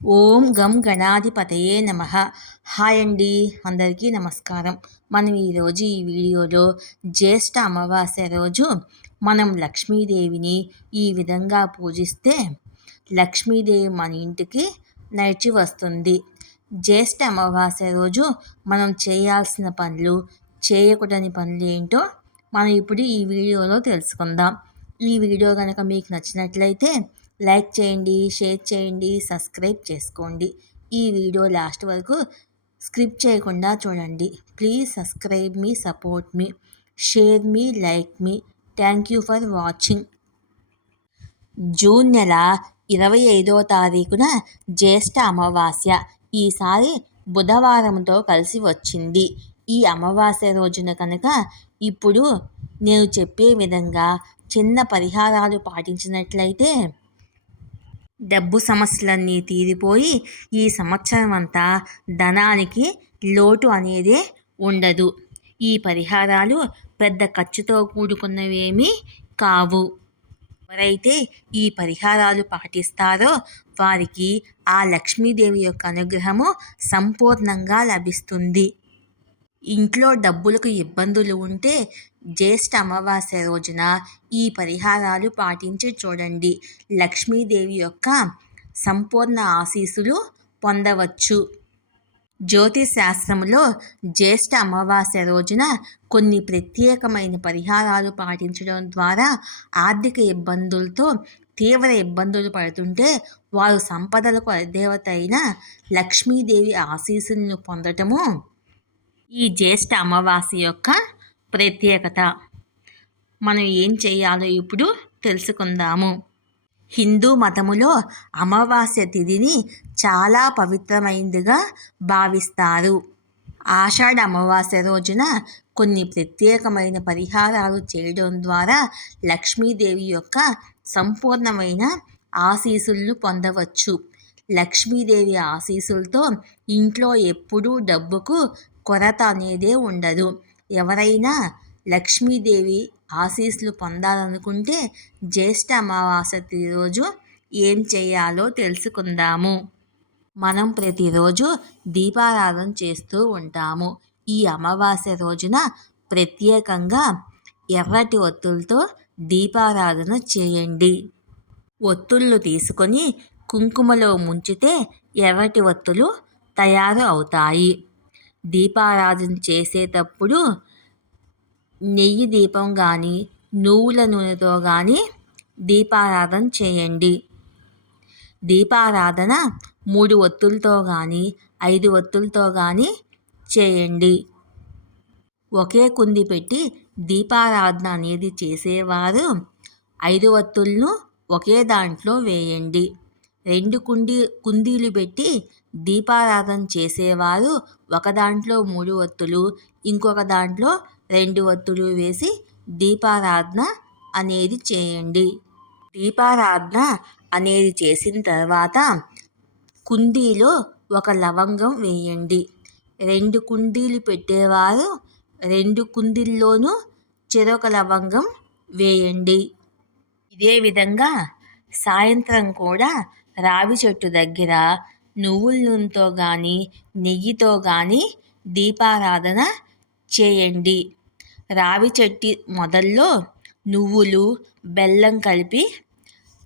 ఓం గం గణాధిపతయే నమః. హాయ్ అండి, అందరికీ నమస్కారం. మనం ఈరోజు ఈ వీడియోలో జ్యేష్ఠ అమావాస్య రోజు మనం లక్ష్మీదేవిని ఈ విధంగా పూజిస్తే లక్ష్మీదేవి మన ఇంటికి నడిచి వస్తుంది. జ్యేష్ఠ అమావాస్య రోజు మనం చేయాల్సిన పనులు, చేయకూడని పనులు ఏంటో మనం ఇప్పుడు ఈ వీడియోలో తెలుసుకుందాం. ఈ వీడియో కనుక మీకు నచ్చినట్లయితే లైక్ చేయండి, షేర్ చేయండి, సబ్స్క్రైబ్ చేసుకోండి. ఈ వీడియో లాస్ట్ వరకు స్క్రిప్ట్ చేయకుండా చూడండి. Please subscribe me, support me, share me, like me. Thank you for watching. June నెల 25వ తారీఖున జ్యేష్ఠ అమావాస్య. ఈసారి బుధవారంతో కలిసి వచ్చింది. ఈ అమావాస్య రోజున కనుక ఇప్పుడు నేను చెప్పే విధంగా చిన్న పరిహారాలు పాటించినట్లయితే డబ్బు సమస్యలన్నీ తీరిపోయి ఈ సంవత్సరం అంతా ధనానికి లోటు అనేదే ఉండదు. ఈ పరిహారాలు పెద్ద ఖర్చుతో కూడుకున్నవేమీ కావు. ఎవరైతే ఈ పరిహారాలు పాటిస్తారో వారికి ఆ లక్ష్మీదేవి యొక్క అనుగ్రహము సంపూర్ణంగా లభిస్తుంది. ఇంట్లో డబ్బులకు ఇబ్బందులు ఉంటే జ్యేష్ఠ అమావాస్య రోజున ఈ పరిహారాలు పాటించి చూడండి. లక్ష్మీదేవి యొక్క సంపూర్ణ ఆశీస్సులు పొందవచ్చు. జ్యోతిష్ శాస్త్రంలో జ్యేష్ఠ అమావాస్య రోజున కొన్ని ప్రత్యేకమైన పరిహారాలు పాటించడం ద్వారా ఆర్థిక ఇబ్బందులతో తీవ్ర ఇబ్బందులు పడుతుంటే వారు సంపదలకు అధిదేవత అయిన లక్ష్మీదేవి ఆశీస్సులను పొందటము ఈ జ్యేష్ఠ అమావాస్య యొక్క ప్రత్యేకత. మనం ఏం చేయాలో ఇప్పుడు తెలుసుకుందాము. హిందూ మతములో అమావాస్య తిథిని చాలా పవిత్రమైనదిగా భావిస్తారు. ఆషాఢ అమావాస్య రోజున కొన్ని ప్రత్యేకమైన పరిహారాలు చేయడం ద్వారా లక్ష్మీదేవి యొక్క సంపూర్ణమైన ఆశీస్సులను పొందవచ్చు. లక్ష్మీదేవి ఆశీస్సులతో ఇంట్లో ఎప్పుడూ డబ్బుకు కొరత అనేదే ఉండదు. ఎవరైనా లక్ష్మీదేవి ఆశీస్సులు పొందాలనుకుంటే జ్యేష్ఠ అమావాస్య రోజు ఏం చేయాలో తెలుసుకుందాము. మనం ప్రతిరోజు దీపారాధన చేస్తూ ఉంటాము. ఈ అమావాస్య రోజున ప్రత్యేకంగా ఎర్రటి ఒత్తులతో దీపారాధన చేయండి. ఒత్తులను తీసుకొని కుంకుమలో ముంచితే ఎర్రటి ఒత్తులు తయారు అవుతాయి. దీపారాధన చేసేటప్పుడు నెయ్యి దీపం కానీ నువ్వుల నూనెతో కానీ దీపారాధన చేయండి. దీపారాధన 3 ఒత్తులతో కానీ 5 ఒత్తులతో కానీ చేయండి. ఒకే కుంది పెట్టి దీపారాధన అనేది చేసేవారు 5 ఒత్తులను ఒకే దాంట్లో వేయండి. 2 కుందీలు పెట్టి దీపారాధన చేసేవారు ఒక దాంట్లో 3 ఒత్తులు, ఇంకొక దాంట్లో 2 ఒత్తులు వేసి దీపారాధన అనేది చేయండి. దీపారాధన అనేది చేసిన తర్వాత కుండీలో ఒక లవంగం వేయండి. 2 కుండీలు పెట్టేవారు 2 కుండీల్లోనూ చెరొక లవంగం వేయండి. ఇదే విధంగా సాయంత్రం కూడా రావి చెట్టు దగ్గర నువ్వుల నూనెతో కానీ నెయ్యితో కానీ దీపారాధన చేయండి. రావి చెట్టు మొదల్లో నువ్వులు, బెల్లం కలిపి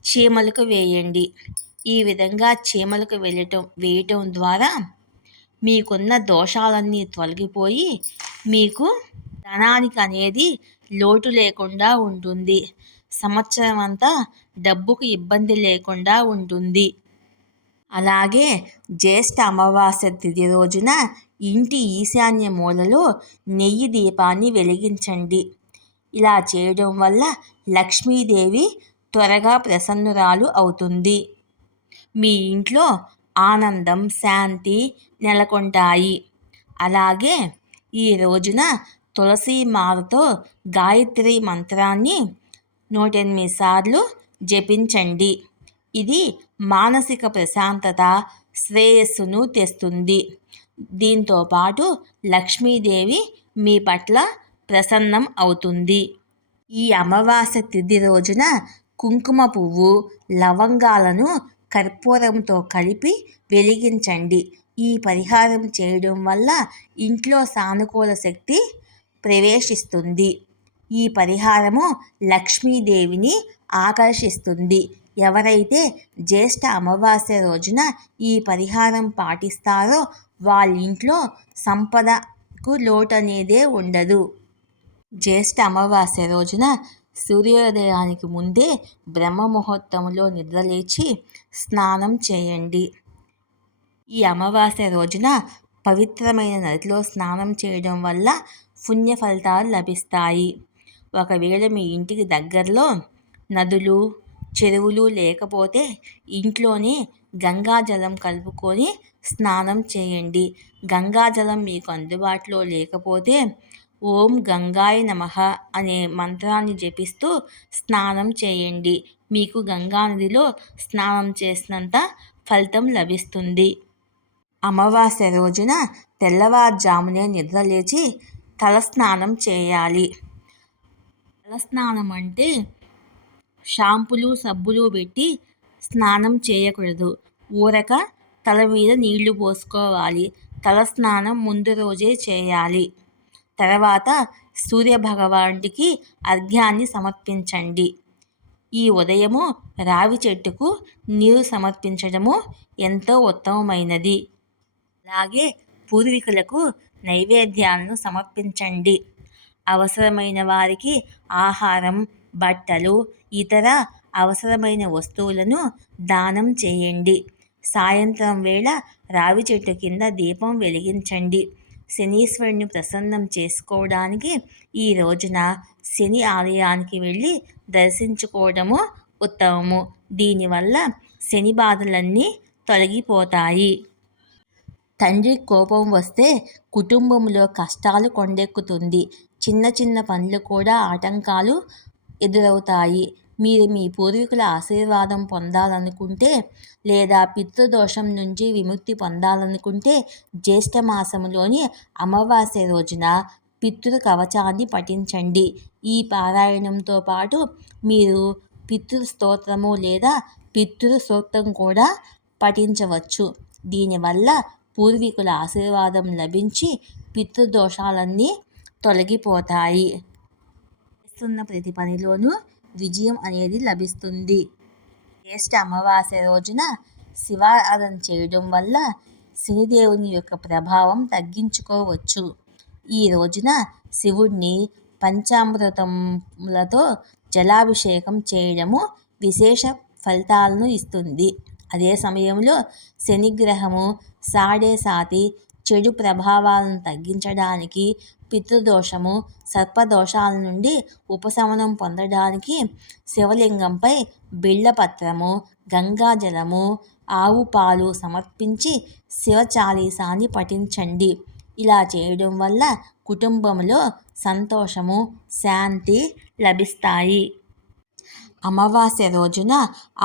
చీమలకు వేయండి. ఈ విధంగా చీమలకు వేయటం ద్వారా మీకున్న దోషాలన్నీ తొలగిపోయి మీకు ధనానికి అనేది లోటు లేకుండా ఉంటుంది. సంవత్సరం అంతా డబ్బుకు ఇబ్బంది లేకుండా ఉంటుంది. అలాగే జ్యేష్ఠ అమావాస్య తిథి రోజున ఇంటి ఈశాన్య మూలలో నెయ్యి దీపాన్ని వెలిగించండి. ఇలా చేయడం వల్ల లక్ష్మీదేవి త్వరగా ప్రసన్నురాలు అవుతుంది. మీ ఇంట్లో ఆనందం, శాంతి నెలకొంటాయి. అలాగే ఈ రోజున తులసి మాలతో గాయత్రి మంత్రాన్ని 108 సార్లు జపించండి. ఇది మానసిక ప్రశాంతత, శ్రేయస్సును తెస్తుంది. దీంతోపాటు లక్ష్మీదేవి మీ పట్ల ప్రసన్నం అవుతుంది. ఈ అమావాస్య తిథి రోజున కుంకుమ పువ్వు, లవంగాలను కర్పూరంతో కలిపి వెలిగించండి. ఈ పరిహారం చేయడం వల్ల ఇంట్లో సానుకూల శక్తి ప్రవేశిస్తుంది. ఈ పరిహారము లక్ష్మీదేవిని ఆకర్షిస్తుంది. ఎవరైతే జ్యేష్ఠ అమావాస్య రోజున ఈ పరిహారం పాటిస్తారో వాళ్ళ ఇంట్లో సంపదకు లోటు అనేదే ఉండదు. జ్యేష్ఠ అమావాస్య రోజున సూర్యోదయానికి ముందే బ్రహ్మ ముహూర్తంలో నిద్రలేచి స్నానం చేయండి. ఈ అమావాస్య రోజున పవిత్రమైన నదిలో స్నానం చేయడం వల్ల పుణ్య ఫలితాలు లభిస్తాయి. ఒకవేళ మీ ఇంటికి దగ్గరలో నదులు, చెరువులు లేకపోతే ఇంట్లోనే గంగాజలం కలుపుకొని స్నానం చేయండి. గంగాజలం మీకు అందుబాటులో లేకపోతే ఓం గంగాయ నమః అనే మంత్రాన్ని జపిస్తూ స్నానం చేయండి. మీకు గంగా నదిలో స్నానం చేసినంత ఫలితం లభిస్తుంది. అమావాస్య రోజున తెల్లవారుజామునే నిద్రలేచి తలస్నానం చేయాలి. తలస్నానం అంటే షాంపులు, సబ్బులు పెట్టి స్నానం చేయకూడదు. ఊరక తల మీద నీళ్లు పోసుకోవాలి. తలస్నానం ముందు రోజే చేయాలి. తర్వాత సూర్యభగవానుడికి అర్ఘ్యాన్ని సమర్పించండి. ఈ ఉదయము రావి చెట్టుకు నీరు సమర్పించడము ఎంతో ఉత్తమమైనది. అలాగే పూర్వీకులకు నైవేద్యాలను సమర్పించండి. అవసరమైన వారికి ఆహారం, బట్టలు, ఇతర అవసరమైన వస్తువులను దానం చేయండి. సాయంత్రం వేళ రావి చెట్టు కింద దీపం వెలిగించండి. శనీశ్వరుని ప్రసన్నం చేసుకోవడానికి ఈ రోజున శని ఆలయానికి వెళ్ళి దర్శించుకోవడము ఉత్తమము. దీనివల్ల శని బాధలన్నీ తొలగిపోతాయి. తండ్రి కోపం వస్తే కుటుంబంలో కష్టాలు కొండెక్కుతుంది. చిన్న చిన్న పనులు కూడా ఆటంకాలు ఎదురవుతాయి. మీరు మీ పూర్వీకుల ఆశీర్వాదం పొందాలనుకుంటే లేదా పితృదోషం నుంచి విముక్తి పొందాలనుకుంటే జ్యేష్ఠ మాసంలోని అమావాస్య రోజున పితృ కవచాన్ని పఠించండి. ఈ పారాయణంతో పాటు మీరు పితృ స్తోత్రము లేదా పితృ సూక్తం కూడా పఠించవచ్చు. దీనివల్ల పూర్వీకుల ఆశీర్వాదం లభించి పితృదోషాలన్నీ తొలగిపోతాయి. చేస్తున్న ప్రతి పనిలోనూ విజయం అనేది లభిస్తుంది. జ్యేష్ఠ అమావాస్య రోజున శివారాధన చేయడం వల్ల శనిదేవుని యొక్క ప్రభావం తగ్గించుకోవచ్చు. ఈ రోజున శివుడిని పంచామృతములతో జలాభిషేకం చేయడము విశేష ఫలితాలను ఇస్తుంది. అదే సమయంలో శనిగ్రహము సాడేసాతి చెడు ప్రభావాలను తగ్గించడానికి, పితృదోషము, సర్పదోషాల నుండి ఉపశమనం పొందడానికి శివలింగంపై బిళ్ళపత్రము, గంగాజలము, ఆవు పాలు సమర్పించి శివ చాలీసాని పఠించండి. ఇలా చేయడం వల్ల కుటుంబంలో సంతోషము, శాంతి లభిస్తాయి. అమావాస్య రోజున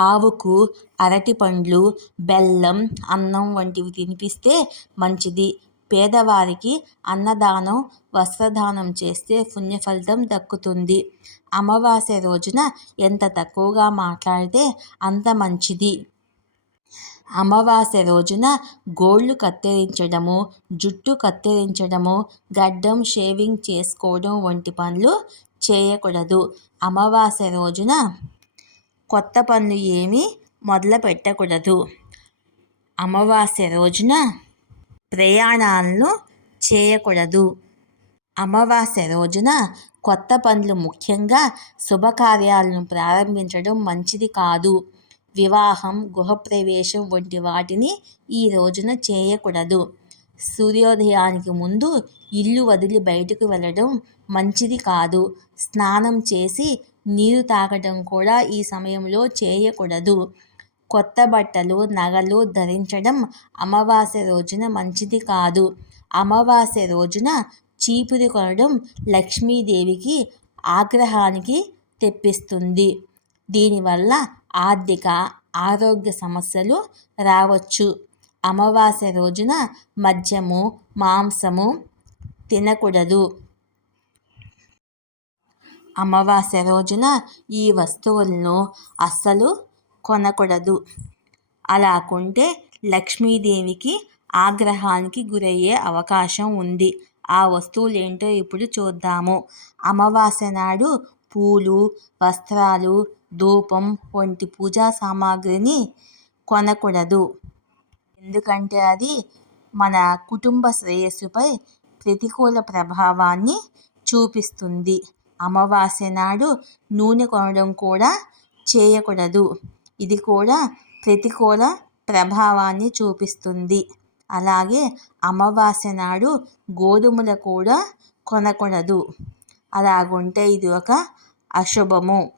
ఆవుకు అరటిపండ్లు, బెల్లం, అన్నం వంటివి తినిపిస్తే మంచిది. పేదవారికి అన్నదానం, వస్త్రదానం చేస్తే పుణ్యఫలితం దక్కుతుంది. అమావాస్య రోజున ఎంత తక్కువగా మాట్లాడితే అంత మంచిది. అమావాస్య రోజున గోళ్లు కత్తిరించడము, జుట్టు కత్తిరించడము, గడ్డం షేవింగ్ చేసుకోవడం వంటి పనులు చేయకూడదు. అమావాస్య రోజున కొత్త పనులు ఏమీ మొదలు పెట్టకూడదు. అమావాస్య రోజున ప్రయాణాలను చేయకూడదు. అమావాస్య రోజున కొత్త పనులు, ముఖ్యంగా శుభకార్యాలను ప్రారంభించడం మంచిది కాదు. వివాహం, గృహప్రవేశం వంటి వాటిని ఈ రోజున చేయకూడదు. సూర్యోదయానికి ముందు ఇల్లు వదిలి బయటకు వెళ్ళడం మంచిది కాదు. స్నానం చేసి నీరు తాగడం కూడా ఈ సమయంలో చేయకూడదు. కొత్త బట్టలు, నగలు ధరించడం అమావాస్య రోజున మంచిది కాదు. అమావాస్య రోజున చీపురు కొనడం లక్ష్మీదేవికి ఆగ్రహానికి తెప్పిస్తుంది. దీనివల్ల ఆర్థిక, ఆరోగ్య సమస్యలు రావచ్చు. అమావాస్య రోజున మద్యము, మాంసము తినకూడదు. అమావాస్య రోజున ఈ వస్తువులను అస్సలు కొనకూడదు. అలా కొంటే లక్ష్మీదేవికి ఆగ్రహానికి గురయ్యే అవకాశం ఉంది. ఆ వస్తువులేంటో ఇప్పుడు చూద్దాము. అమావాస్య నాడు పూలు, వస్త్రాలు, ధూపం వంటి పూజా సామాగ్రిని కొనకూడదు. ఎందుకంటే అది మన కుటుంబ శ్రేయస్సుపై ప్రతికూల ప్రభావాన్ని చూపిస్తుంది. అమావాస్య నాడు నూనె కొనడం కూడా చేయకూడదు. ఇది కూడా ప్రతికూల ప్రభావాన్ని చూపిస్తుంది. అలాగే అమావాస్య నాడు గోధుమలు కూడా కొనకూడదు. అలాగుంటే ఇది ఒక అశుభము.